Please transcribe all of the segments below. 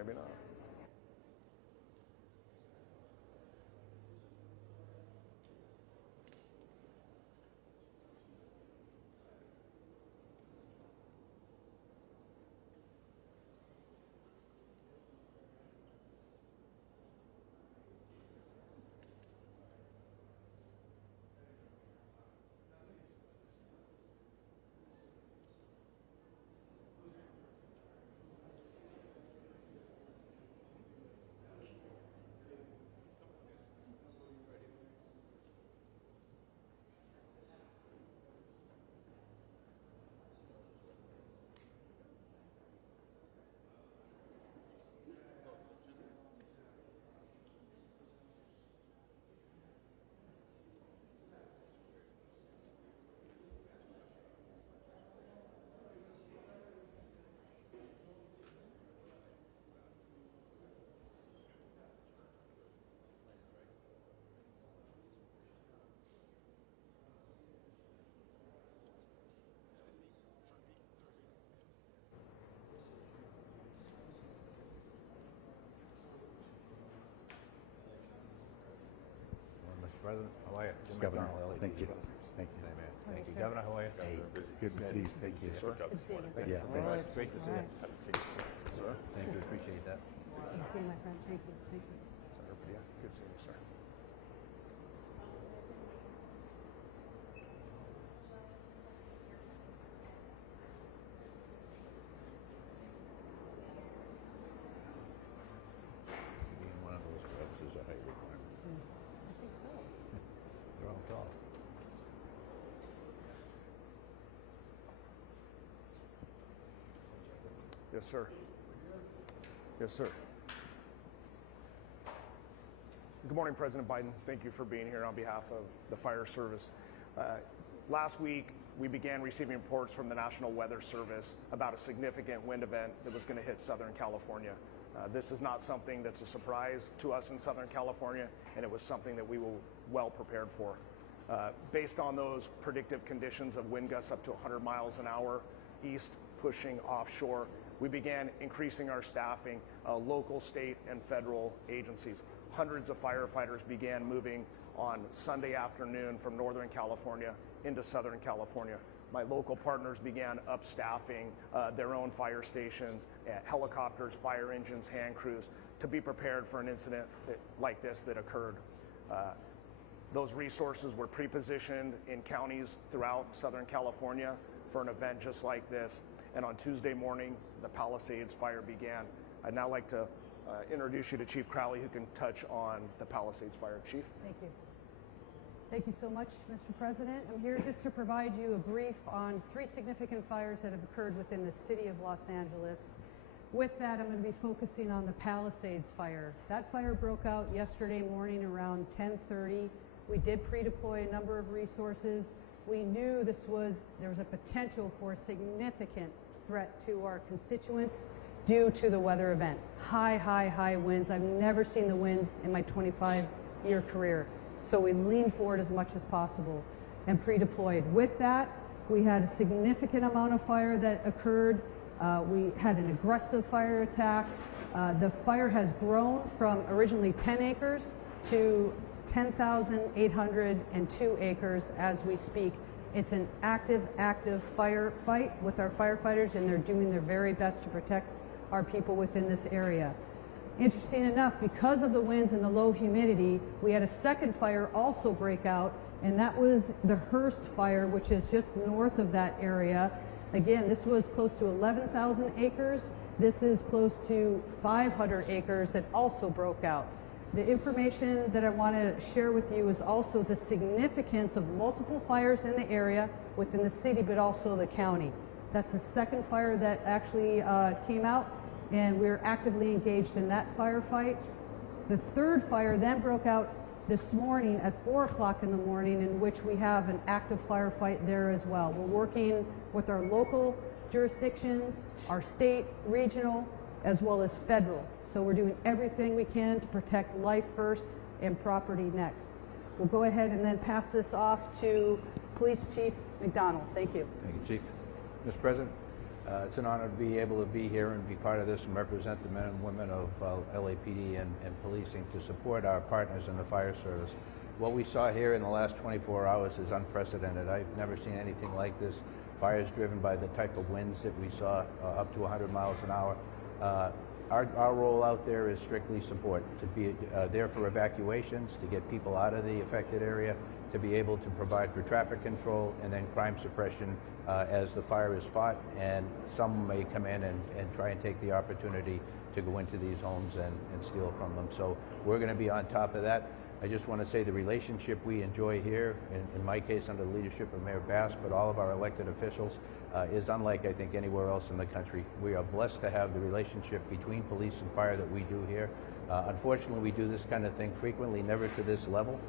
maybe not. Mr. President, how are you? Governor, thank you. Thank you. Thank you. Governor, how are you? Hey, good to see you. Thank you. Sir. Thank you. All right, it's great to see you. Sir. Thank you. Appreciate that. Good to see you, my friend. Thank you. Thank you. Senator Padilla, good seeing you, sir. To be in one of those clubs is a high requirement. I think so. They're all tall. Yes, sir. Yes, sir. Good morning, President Biden. Thank you for being here on behalf of the fire service. Last week, we began receiving reports from the National Weather Service about a significant wind event that was going to hit Southern California. This is not something that's a surprise to us in Southern California, and it was something that we were well prepared for. Based on those predictive conditions of wind gusts up to 100 miles an hour east, pushing offshore, we began increasing our staffing, local, state, and federal agencies. Hundreds of firefighters began moving on Sunday afternoon from Northern California into Southern California. My local partners began upstaffing their own fire stations, helicopters, fire engines, hand crews, to be prepared for an incident like this that occurred. Those resources were pre-positioned in counties throughout Southern California for an event just like this. And on Tuesday morning, the Palisades fire began. I'd now like to introduce you to Chief Crowley, who can touch on the Palisades fire. Chief? Thank you. Thank you so much, Mr. President. I'm here just to provide you a brief on 3 significant fires that have occurred within the city of Los Angeles. With that, I'm going to be focusing on the Palisades fire. That fire broke out yesterday morning around 10:30. We did pre-deploy a number of resources. We knew there was a potential for a significant threat to our constituents due to the weather event. High winds. I've never seen the winds in my 25-year career. So we leaned forward as much as possible and pre-deployed. With that, we had a significant amount of fire that occurred. We had an aggressive fire attack. The fire has grown from originally 10 acres to 10,802 acres as we speak. It's an active firefight with our firefighters, and they're doing their very best to protect our people within this area. Interesting enough, because of the winds and the low humidity, we had a second fire also break out, and that was the Hearst fire, which is just north of that area. Again, this was close to 11,000 acres. This is close to 500 acres that also broke out. The information that I want to share with you is also the significance of multiple fires in the area within the city, but also the county. That's the second fire that actually came out, and we're actively engaged in that firefight. The third fire then broke out this morning at 4 o'clock in the morning, in which we have an active firefight there as well. We're working with our local jurisdictions, our state, regional, as well as federal. So we're doing everything we can to protect life first and property next. We'll go ahead and then pass this off to Police Chief McDonald. Thank you. Thank you, Chief. Mr. President, It's an honor to be able to be here and be part of this and represent the men and women of LAPD and policing to support our partners in the fire service. What we saw here in the last 24 hours is unprecedented. I've never seen anything like this. Fires driven by the type of winds that we saw, up to 100 miles an hour. Our role out there is strictly support, to be there for evacuations, to get people out of the affected area, to be able to provide for traffic control and then crime suppression as the fire is fought, and some may come in and try and take the opportunity to go into these homes and steal from them. So we're going to be on top of that. I just want to say the relationship we enjoy here, in my case under the leadership of Mayor Bass, but all of our elected officials, is unlike I think anywhere else in the country. We are blessed to have the relationship between police and fire that we do here. Unfortunately, we do this kind of thing frequently, never to this level,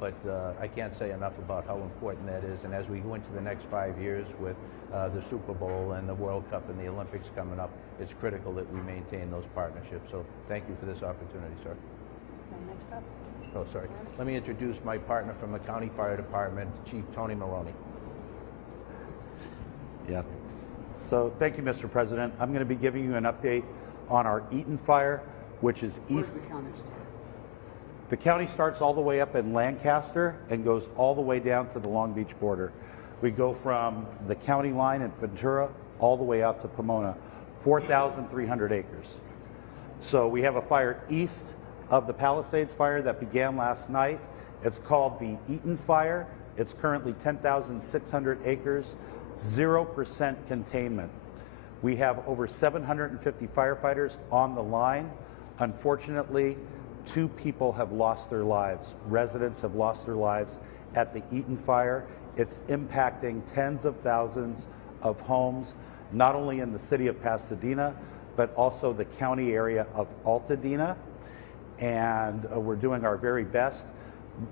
but I can't say enough about how important that is. And as we go into the next 5 years with the Super Bowl and the World Cup and the Olympics coming up, it's critical that we maintain those partnerships. So thank you for this opportunity, sir. Next up. Oh, sorry. Let me introduce my partner from the County Fire Department, Chief Tony Maroney. Yeah. So thank you, Mr. President. I'm going to be giving you an update on our Eaton fire, which is east. Where's the county start? The county starts all the way up in Lancaster and goes all the way down to the Long Beach border. We go from the county line at Ventura all the way out to Pomona, 4,300 acres. So we have a fire east of the Palisades fire that began last night. It's called the Eaton fire. It's currently 10,600 acres, 0% containment. We have over 750 firefighters on the line. Unfortunately, 2 people have lost their lives. Residents have lost their lives at the Eaton fire. It's impacting tens of thousands of homes, not only in the city of Pasadena, but also the county area of Altadena. And we're doing our very best.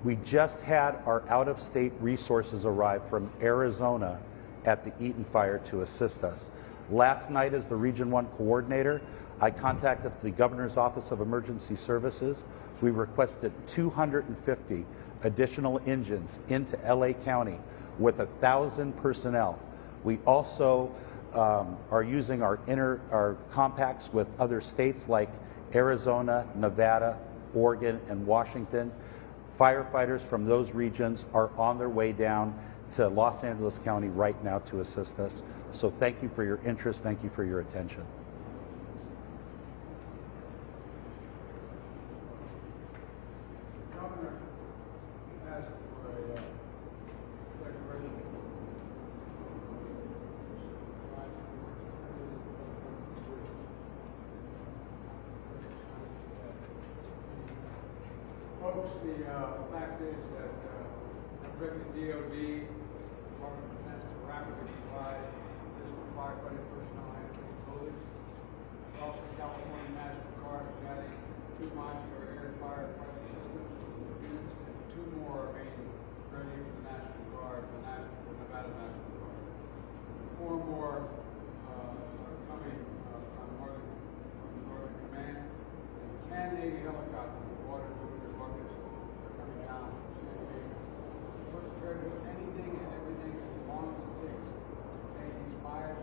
We just had our out-of-state resources arrive from Arizona at the Eaton fire to assist us. Last night, as the Region 1 coordinator, I contacted the Governor's Office of Emergency Services. We requested 250 additional engines into LA County with 1,000 personnel. We also are using our compacts with other states like Arizona, Nevada, Oregon, and Washington. Firefighters from those regions are on their way down to Los Angeles County right now to assist us. So thank you for your interest. Thank you for your attention. Governor asked for a declaration. Folks, the fact is that American DOD, Department of Defense, to rapidly provide additional firefighting personnel and capabilities. Also, California National Guard is adding 2 modular air firefighting systems units, and 2 more are being ready for the National Guard, the Nevada National Guard. 4 more are coming from Northern Command, and 10 Navy helicopters with water booster buckets are coming down from San Diego. We're prepared to do anything and everything as long as it takes to contain these fires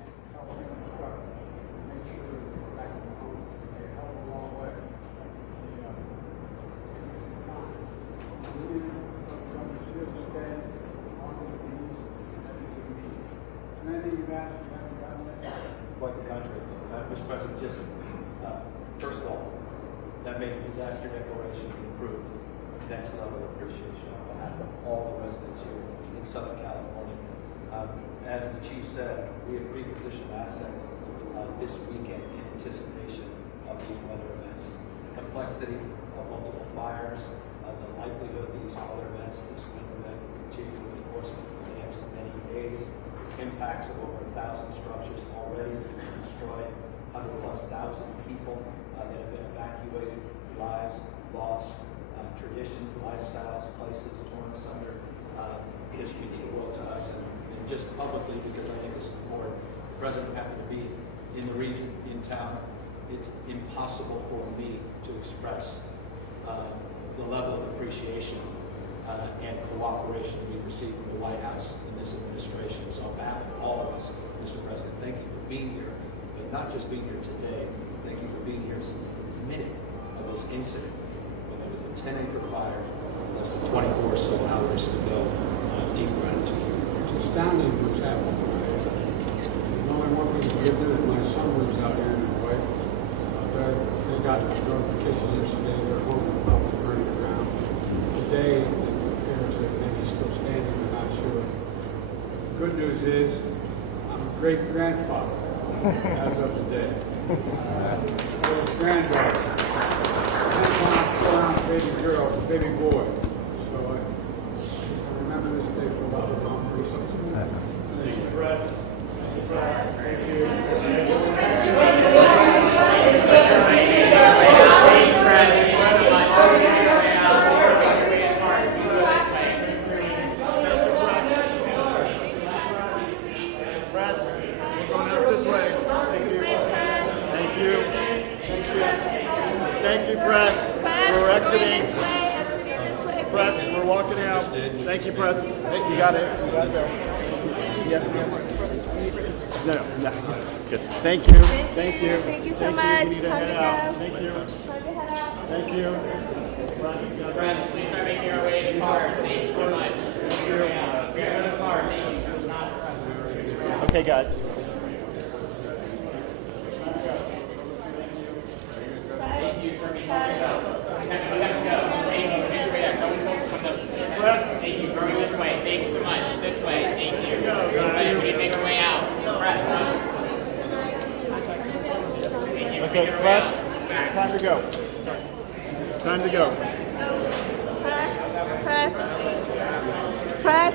and help reconstruct and make sure that we're back in the home. They held a long way. Time. We from the shield stand on the beats and everything we need. So anything you've asked, you haven't gotten it. Quite the contrary. Mr. President, just first of all, that major disaster declaration be approved. Next level of appreciation on behalf of all the residents here in Southern California. As the chief said, we have pre-positioned assets this weekend in anticipation of these weather events. The complexity of multiple fires, the likelihood of these weather events this winter that will continue over the course of the next many days, impacts of over 1,000 structures already destroyed, 100,000+ people that have been evacuated, lives lost, traditions, lifestyles, places torn asunder. This means the world to us, and just publicly, because I think this is important, the President happened to be in the region, in town. It's impossible for me to express the level of appreciation and cooperation we received from the White House in this administration. So on behalf of all of us, Mr. President, thank you for being here, but not just being here today. Thank you for being here since the minute of this incident, when there was a 10-acre fire less than 24 or so hours ago. Deep gratitude. It's astounding what's happening. There's only one thing to give them. My son lives out here and his wife. They got notification yesterday. They're hoping about to burn the ground. Today, it appears that maybe still standing. We're not sure. The good news is, I'm a great grandfather as of today. Granddaughter. Baby girl, baby boy. So I remember this day for a lot of long reasons. Thank you, Press. Thank you. Press, we're going out this way. Thank you. Thank you, Press. We're exiting. Press, we're walking out. Thank you, Press. Hey, you got it. You got to go. Yeah. No. Good. Thank you. Thank you. Thank you so much. You need to head out. Thank you. Thank you. Press, please start making our way to cars. Thank you so much. Thank you. Okay, guys. Thank you for being here. Thank you. Going this way. Thank you so much. This way. Thank you. This way. We can make our way out. Press. Okay, Press. It's time to go. It's time to go. Press. Press.